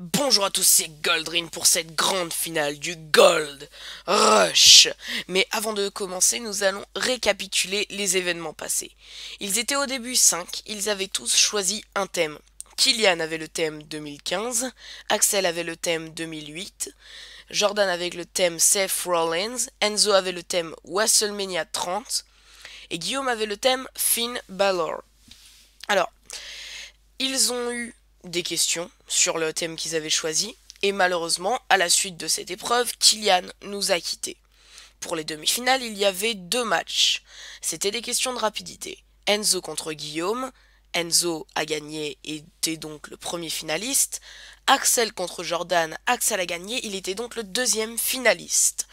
Bonjour à tous, c'est Goldrin pour cette grande finale du Gold Rush. Mais avant de commencer, nous allons récapituler les événements passés. Ils étaient au début 5, ils avaient tous choisi un thème. Kylian avait le thème 2015, Axel avait le thème 2008, Jordan avec le thème Seth Rollins, Enzo avait le thème WrestleMania 30 et Guillaume avait le thème Finn Balor. Alors, ils ont eu des questions sur le thème qu'ils avaient choisi, et malheureusement, à la suite de cette épreuve, Kylian nous a quittés. Pour les demi-finales, il y avait deux matchs. C'était des questions de rapidité. Enzo contre Guillaume. Enzo a gagné et était donc le premier finaliste. Axel contre Jordan. Axel a gagné, il était donc le deuxième finaliste.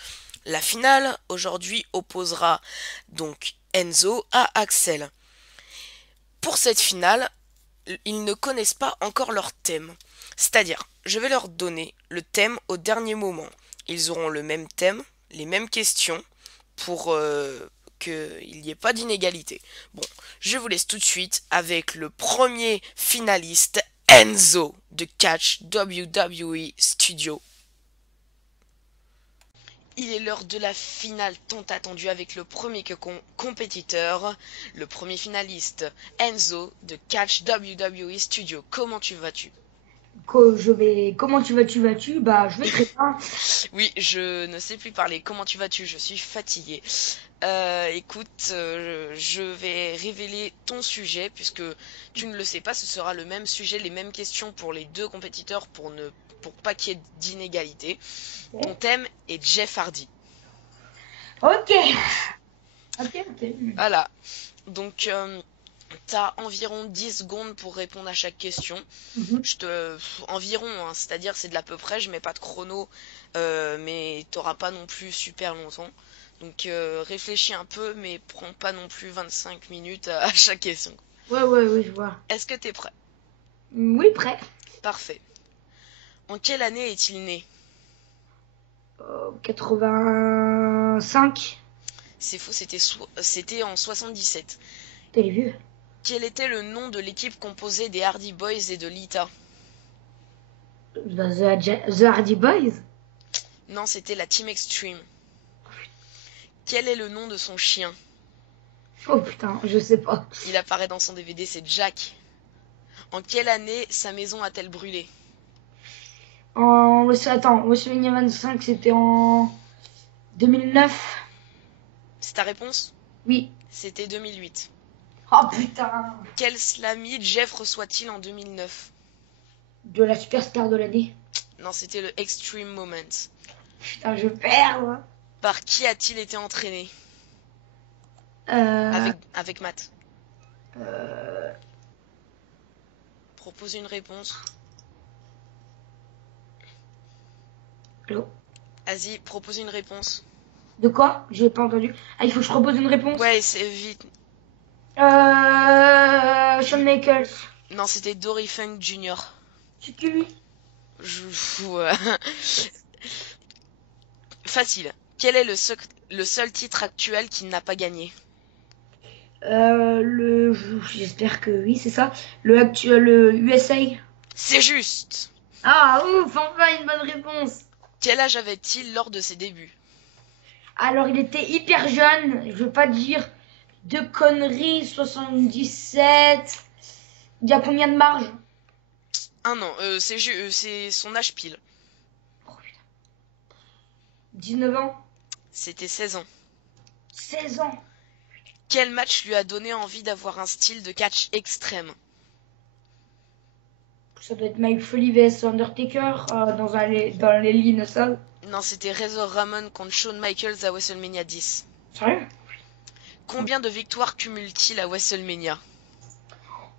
La finale, aujourd'hui, opposera donc Enzo à Axel. Pour cette finale, ils ne connaissent pas encore leur thème. C'est-à-dire, je vais leur donner le thème au dernier moment. Ils auront le même thème, les mêmes questions, pour qu'il n'y ait pas d'inégalité. Bon, je vous laisse tout de suite avec le premier finaliste, Enzo, de Catch WWE Studio. Il est l'heure de la finale tant attendue avec le premier compétiteur, le premier finaliste, Enzo de Catch WWE Studio. Comment vas-tu? Comment tu vas-tu? Bah, je vais très bien. Oui, je ne sais plus parler. Comment vas-tu? Je suis fatiguée. Écoute, je vais révéler ton sujet puisque tu ne le sais pas. Ce sera le même sujet, les mêmes questions pour les deux compétiteurs pour pas qu'il y ait d'inégalité. Ton thème est Jeff Hardy. Ok, ok, ok. Voilà. Donc, t'as environ 10 secondes pour répondre à chaque question. Mhm. Environ, hein, c'est-à-dire c'est de l'à peu près, je mets pas de chrono, mais t'auras pas non plus super longtemps. Donc réfléchis un peu, mais prends pas non plus 25 minutes à chaque question. Ouais, ouais, ouais, je vois. Est-ce que t'es prêt? Oui, prêt. Parfait. En quelle année est-il né? 85. C'est faux, c'était en 77. T'es vieux. Quel était le nom de l'équipe composée des Hardy Boys et de Lita? Bah, The Hardy Boys. Non, c'était la Team Extreme. Quel est le nom de son chien? Oh putain, je sais pas. Il apparaît dans son DVD, c'est Jack. En quelle année sa maison a-t-elle brûlé? Attends, WrestleMania 25, c'était en 2009. C'est ta réponse? Oui. C'était 2008. Oh putain. Quel slammy Jeff reçoit-il en 2009? De la superstar de l'année. Non, c'était le Extreme Moment. Putain, je perds, moi. Par qui a-t-il été entraîné? Euh, Avec Matt. euh, Propose une réponse. Allô. Vas-y, propose une réponse. De quoi? J'ai pas entendu. Ah, il faut que je propose une réponse. Ouais, c'est vite. Shawn Michaels. Non, c'était Dory Funk Jr. C'est qui lui? Ouais. Facile. Quel est le seul titre actuel qu'il n'a pas gagné? J'espère que oui, c'est ça. Le actuel, le USA. C'est juste. Ah, ouf, enfin une bonne réponse. Quel âge avait-il lors de ses débuts? Alors, il était hyper jeune. Je veux pas dire de conneries. 77. Il y a combien de marge? Un an. C'est son âge pile. Oh, putain. 19 ans. C'était 16 ans. 16 ans. Quel match lui a donné envie d'avoir un style de catch extrême? Ça doit être Mike Foley vs Undertaker dans les lignes ça. Non, c'était Razor Ramon contre Shawn Michaels à WrestleMania 10. Sérieux? Combien de victoires cumule-t-il à WrestleMania?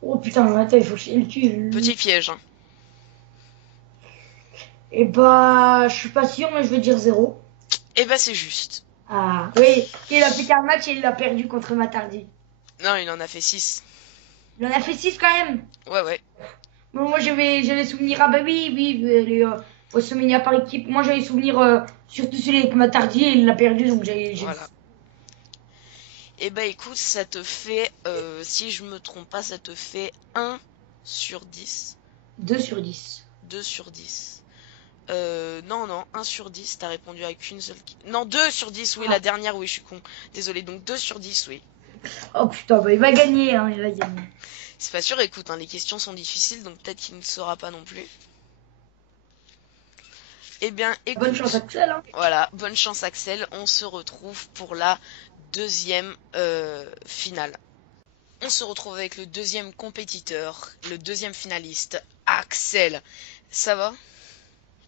Oh putain, attends, il faut que je le tue. Petit piège, hein. Et bah, je suis pas sûr, mais je vais dire zéro. Eh ben c'est juste. Ah, oui, il a fait qu'un match et il a perdu contre Matardi. Non, il en a fait 6. Il en a fait 6 quand même. Ouais, ouais. Bon, moi, j'avais souvenir, ah bah oui, oui, les WrestleMania par équipe. Moi, j'avais souvenir surtout celui avec Matardi et il l'a perdu, donc j'ai Voilà. Eh ben écoute, ça te fait, si je me trompe pas, ça te fait 1 sur 10. 2 sur 10. 2 sur 10. Non, 1 sur 10, t'as répondu à qu'une seule... Non, 2 sur 10, oui, la dernière, oui, je suis con. Désolé, donc 2 sur 10, oui. Oh putain, bah il va gagner, hein, il va gagner. C'est pas sûr, écoute, hein, les questions sont difficiles, donc peut-être qu'il ne saura pas non plus. Eh bien, écoute... Bonne chance Axel, hein. Voilà, bonne chance Axel, on se retrouve pour la deuxième finale. On se retrouve avec le deuxième compétiteur, le deuxième finaliste, Axel. Ça va?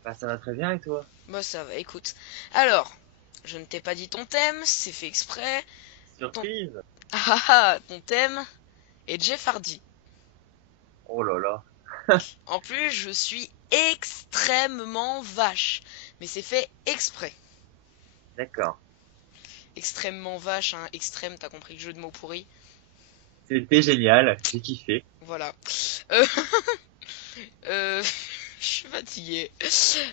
Bah ça va très bien et toi? Bah ça va, écoute. Alors, je ne t'ai pas dit ton thème, c'est fait exprès. Surprise! Ton thème est Jeff Hardy. Oh là là. En plus, je suis extrêmement vache. Mais c'est fait exprès. D'accord. Extrêmement vache, hein, extrême, t'as compris le jeu de mots pourri. C'était génial, j'ai kiffé. Voilà. Je suis fatiguée.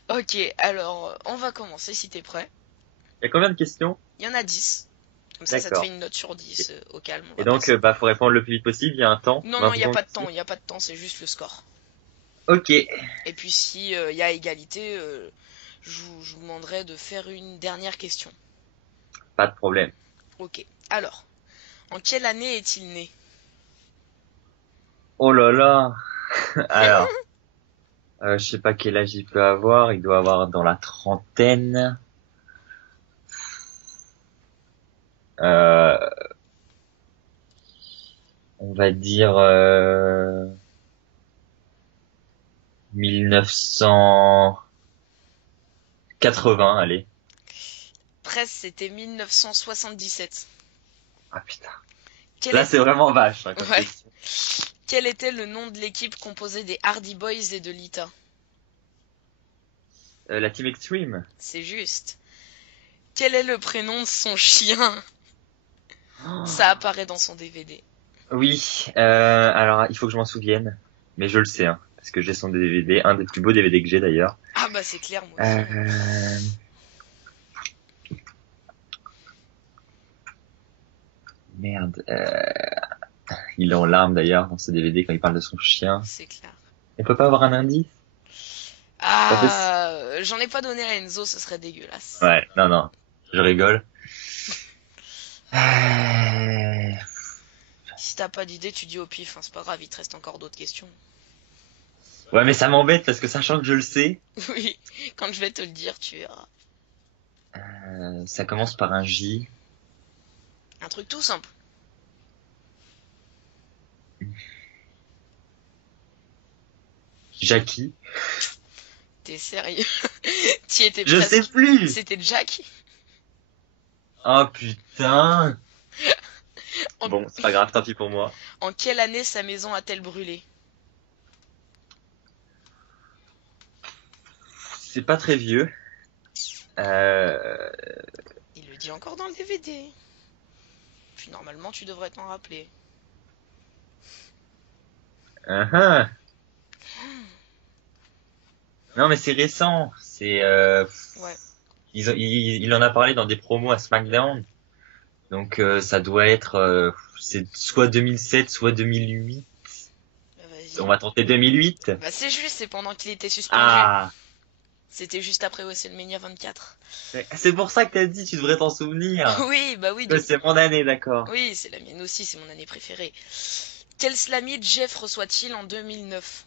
Ok, alors, on va commencer si t'es prêt. Il y a combien de questions? Il y en a 10. Comme ça te D'accord. fait une note sur 10 au calme. Et donc bah faut répondre le plus vite possible, il y a un temps. Non, il n'y a pas de temps, il n'y a pas de temps, c'est juste le score. Ok. Et puis si il y a égalité, je vous demanderai de faire une dernière question. Pas de problème. Ok, alors, en quelle année est-il né? Oh là là. Alors, je sais pas quel âge il peut avoir, il doit avoir dans la trentaine. On va dire 1980, allez. Presque, c'était 1977. Ah putain. Quel Là est- c'est vraiment vache, hein, comme Ouais. question. Quel était le nom de l'équipe composée des Hardy Boys et de Lita? La Team Extreme. C'est juste. Quel est le prénom de son chien? Oh. Ça apparaît dans son DVD. Oui, alors il faut que je m'en souvienne, mais je le sais, hein, parce que j'ai son DVD, un des plus beaux DVD que j'ai d'ailleurs. Ah bah c'est clair, moi aussi. Merde, il est en larmes d'ailleurs dans ce DVD quand il parle de son chien. C'est clair. On peut pas avoir un indice? Ah, j'en ai pas donné à Enzo, ce serait dégueulasse. Ouais, non, je rigole. Si t'as pas d'idée, tu dis au pif, hein, c'est pas grave, il te reste encore d'autres questions. Ouais, mais ça m'embête parce que sachant que je le sais, Oui, quand je vais te le dire, tu verras. ça commence par un J. Un truc tout simple. Jackie. T'es sérieux? T'y étais Je presque. sais plus! C'était Jack. Oh putain! En... Bon, c'est pas grave, tant pis pour moi. En quelle année sa maison a-t-elle brûlé? C'est pas très vieux. Il le dit encore dans le DVD. Puis normalement, tu devrais t'en rappeler. Uh-huh. Non mais c'est récent, c'est Ouais. il en a parlé dans des promos à SmackDown. Donc ça doit être c'est soit 2007 soit 2008. Bah, vas-y. On va tenter 2008. Bah c'est juste, c'est pendant qu'il était suspendu. Ah, C'était juste après WrestleMania 24. c'est pour ça que t'as dit tu devrais t'en souvenir. Oui, bah oui. Que c'est mon année, d'accord. Oui, c'est la mienne aussi, c'est mon année préférée. Quel slammy Jeff reçoit-il en 2009?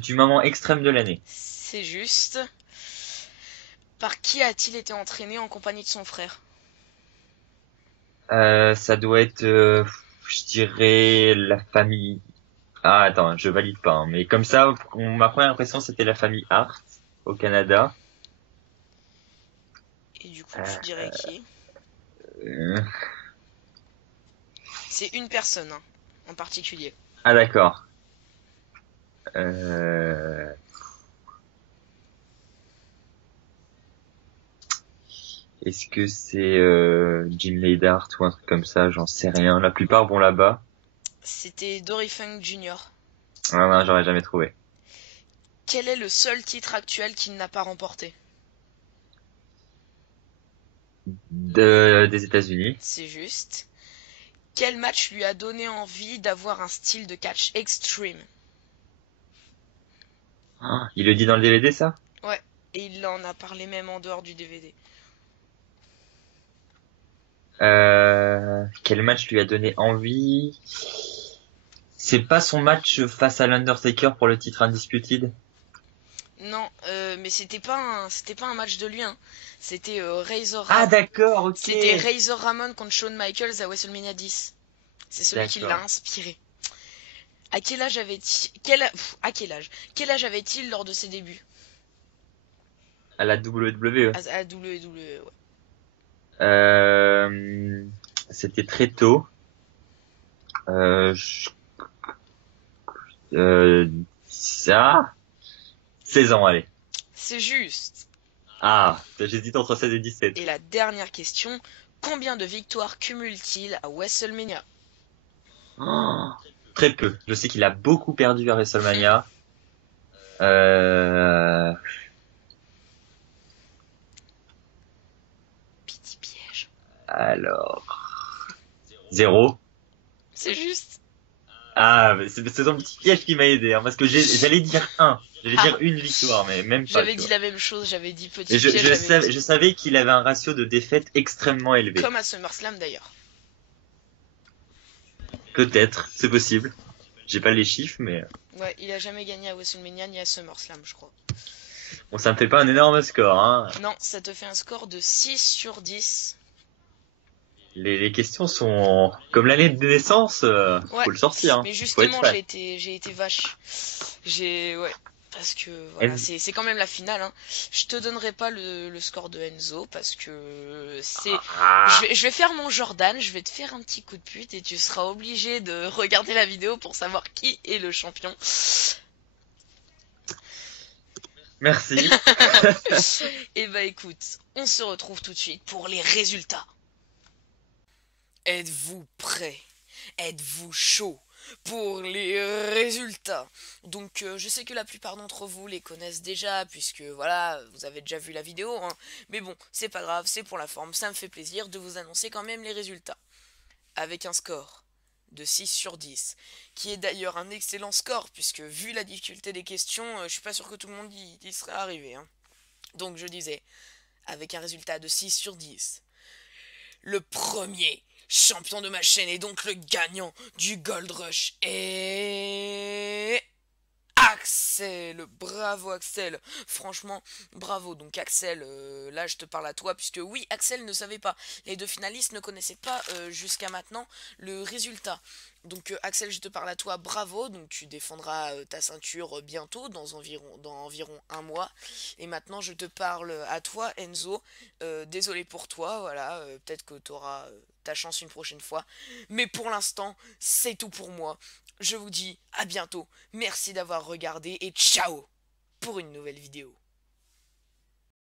Du moment extrême de l'année. C'est juste. Par qui a-t-il été entraîné en compagnie de son frère? Ça doit être je dirais la famille. Ah attends, je valide pas, hein, mais comme ça ma première impression c'était la famille Hart au Canada. Et du coup, tu dirais qui? Euh, C'est une personne, hein, en particulier. Ah d'accord. Est-ce que c'est Jim Neidhart ou un truc comme ça? J'en sais rien. La plupart vont là-bas. C'était Dory Funk Jr. Ah non, j'aurais jamais trouvé. Quel est le seul titre actuel qu'il n'a pas remporté? Des États-Unis. C'est juste. Quel match lui a donné envie d'avoir un style de catch extreme? Ah, il le dit dans le DVD, ça? Ouais, et il en a parlé même en dehors du DVD. Quel match lui a donné envie? C'est pas son match face à l'Undertaker pour le titre Undisputed? Non, mais c'était pas un match de lui, hein. C'était Ah, d'accord, ok. C'était Razor Ramon contre Shawn Michaels à WrestleMania 10. C'est celui qui l'a D'accord. inspiré. À quel âge avait-il à quel âge? Quel âge avait-il lors de ses débuts À la WWE. à la WWE, ouais. Euh, C'était très tôt. Euh, je- euh, ça, 16 ans, allez. C'est juste. Ah, j'hésite entre 16 et 17. Et la dernière question, combien de victoires cumule-t-il à WrestleMania? Oh, très peu. Je sais qu'il a beaucoup perdu à WrestleMania. Euh, Petit piège. alors, 0. C'est juste. Ah, mais c'est ton petit piège qui m'a aidé, hein, parce que j'allais dire 1. J'allais dire une victoire, mais même pas, J'avais tu dit vois. la même chose, j'avais dit Et petit piège, je savais qu'il avait un ratio de défaites extrêmement élevé. comme à SummerSlam d'ailleurs. Peut-être, c'est possible. J'ai pas les chiffres, mais Ouais, il a jamais gagné à WrestleMania ni à SummerSlam, je crois. bon, ça me fait pas un énorme score, hein. Non, ça te fait un score de 6 sur 10. Les questions sont comme l'année de naissance, Ouais, faut le sortir, hein. mais Faut être justement, fan. j'ai été vache. Ouais, parce que voilà, Enzo- c'est quand même la finale, hein. Je te donnerai pas le score de Enzo parce que Ah, je vais faire mon Jordan, je vais te faire un petit coup de pute et tu seras obligé de regarder la vidéo pour savoir qui est le champion. merci. Et bah écoute, on se retrouve tout de suite pour les résultats. Êtes-vous prêts? Êtes-vous chaud pour les résultats? Donc je sais que la plupart d'entre vous les connaissent déjà puisque voilà, vous avez déjà vu la vidéo, hein. Mais bon, c'est pas grave, c'est pour la forme, ça me fait plaisir de vous annoncer quand même les résultats. Avec un score de 6 sur 10, qui est d'ailleurs un excellent score puisque vu la difficulté des questions, je suis pas sûr que tout le monde y serait arrivé, hein. Donc je disais, avec un résultat de 6 sur 10, le premier champion de ma chaîne et donc le gagnant du Gold Rush est Axel. Bravo Axel, franchement bravo. Donc Axel, là je te parle à toi puisque oui, Axel ne savait pas, les deux finalistes ne connaissaient pas jusqu'à maintenant le résultat. Donc Axel, je te parle à toi, bravo. Donc tu défendras ta ceinture bientôt, dans environ un mois. Et maintenant je te parle à toi Enzo. Désolé pour toi, voilà, peut-être que tu auras ta chance une prochaine fois. Mais pour l'instant, c'est tout pour moi. Je vous dis à bientôt, merci d'avoir regardé et ciao pour une nouvelle vidéo.